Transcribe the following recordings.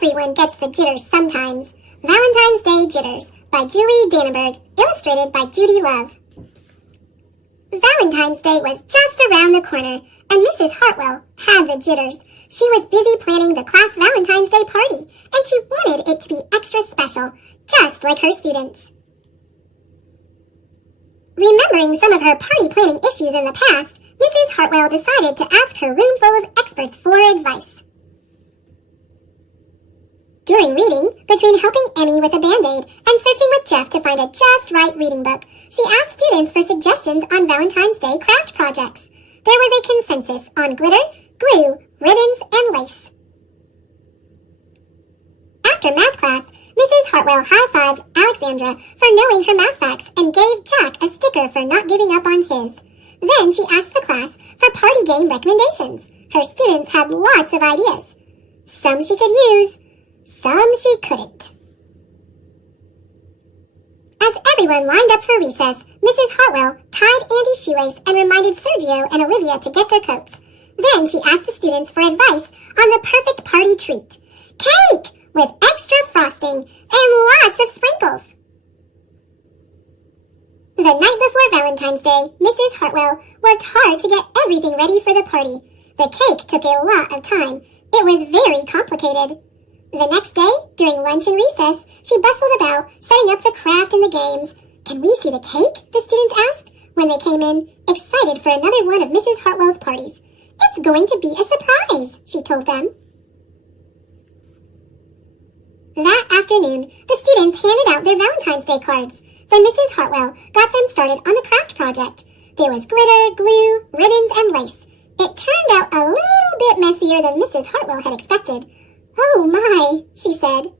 Everyone gets the jitters sometimes. Valentine's Day Jitters by Julie Dannenberg, illustrated by Judy Love. Valentine's Day was just around the corner, and Mrs. Hartwell had the jitters. She was busy planning the class Valentine's Day party, and she wanted it to be extra special, just like her students. Remembering some of her party planning issues in the past, Mrs. Hartwell decided to ask her room full of experts for advice. During reading, between helping Emmy with a Band-Aid and searching with Jeff to find a just right reading book, she asked students for suggestions on Valentine's Day craft projects. There was a consensus on glitter, glue, ribbons, and lace. After math class, Mrs. Hartwell high-fived Alexandra for knowing her math facts and gave Jack a sticker for not giving up on his. Then she asked the class for party game recommendations. Her students had lots of ideas. Some she could use, some she couldn't. As everyone lined up for recess, Mrs. Hartwell tied Andy's shoelace and reminded Sergio and Olivia to get their coats. Then she asked the students for advice on the perfect party treat. Cake! With extra frosting and lots of sprinkles. The night before Valentine's Day, Mrs. Hartwell worked hard to get everything ready for the party. The cake took a lot of time. It was very complicated. The next day, during lunch and recess, she bustled about, setting up the craft and the games. Can we see the cake? The students asked when they came in, excited for another one of Mrs. Hartwell's parties. It's going to be a surprise, she told them. That afternoon, the students handed out their Valentine's Day cards. Then Mrs. Hartwell got them started on the craft project. There was glitter, glue, ribbons, and lace. It turned out a little bit messier than Mrs. Hartwell had expected. Oh my, she said.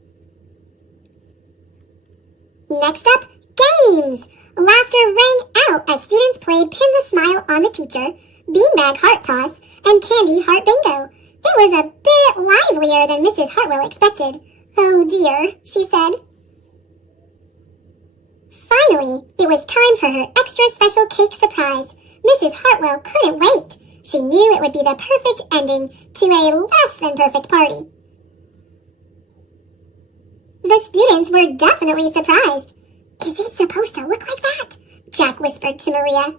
Next up, games. Laughter rang out as students played Pin the Smile on the Teacher, Beanbag Heart Toss, and Candy Heart Bingo. It was a bit livelier than Mrs. Hartwell expected. Oh dear, she said. Finally, it was time for her extra special cake surprise. Mrs. Hartwell couldn't wait. She knew it would be the perfect ending to a less than perfect party. The students were definitely surprised. Is it supposed to look like that? Jack whispered to Maria.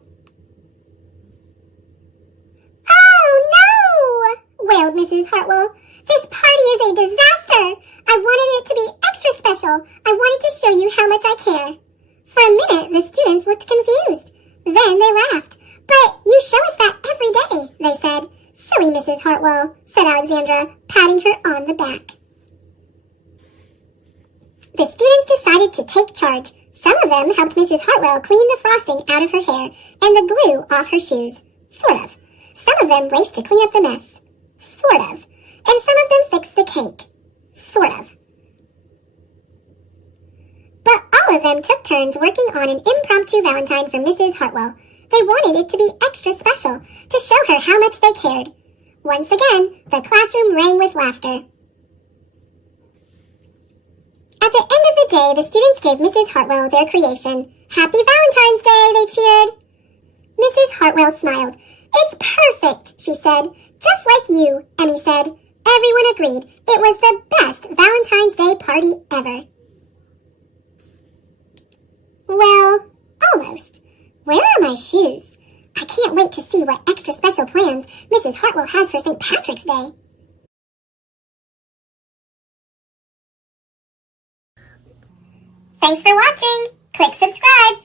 Oh no! Wailed Mrs. Hartwell. This party is a disaster! I wanted it to be extra special. I wanted to show you how much I care. For a minute, the students looked confused. Then they laughed. But you show us that every day, they said. Silly Mrs. Hartwell, said Alexandra, patting her on the back. The students decided to take charge. Some of them helped Mrs. Hartwell clean the frosting out of her hair and the glue off her shoes. Sort of. Some of them raced to clean up the mess. Sort of. And some of them fixed the cake. Sort of. But all of them took turns working on an impromptu Valentine for Mrs. Hartwell. They wanted it to be extra special, to show her how much they cared. Once again, the classroom rang with laughter. At the end of the day, the students gave Mrs. Hartwell their creation. Happy Valentine's Day, they cheered. Mrs. Hartwell smiled. It's perfect, she said. Just like you, Emmy said. Everyone agreed it was the best Valentine's Day party ever. Well, almost. Where are my shoes? I can't wait to see what extra special plans Mrs. Hartwell has for St. Patrick's Day. Thanks for watching. Click subscribe